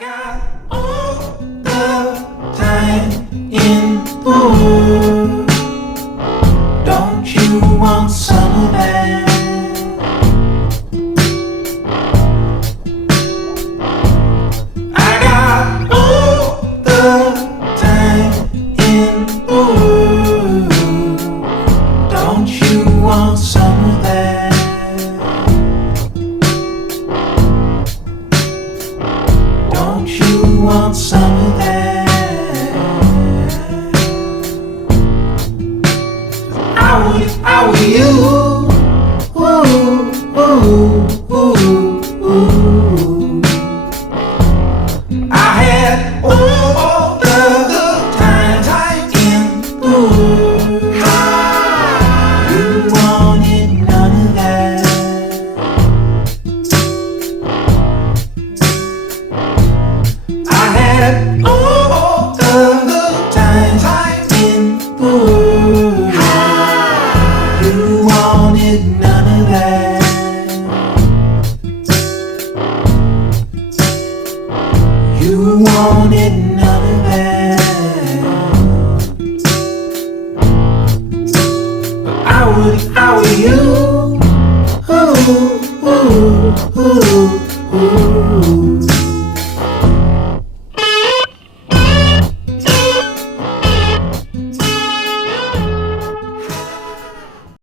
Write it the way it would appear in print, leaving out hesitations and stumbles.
got all the time in the world. Don't you want some of that? I got all the time in the world. Don't you want some of that? Don't you want some of that? I will you. Ooh, ooh, ooh, ooh. I had all the time in the world. You wanted none of that. I had all the time in the world. You wanted none.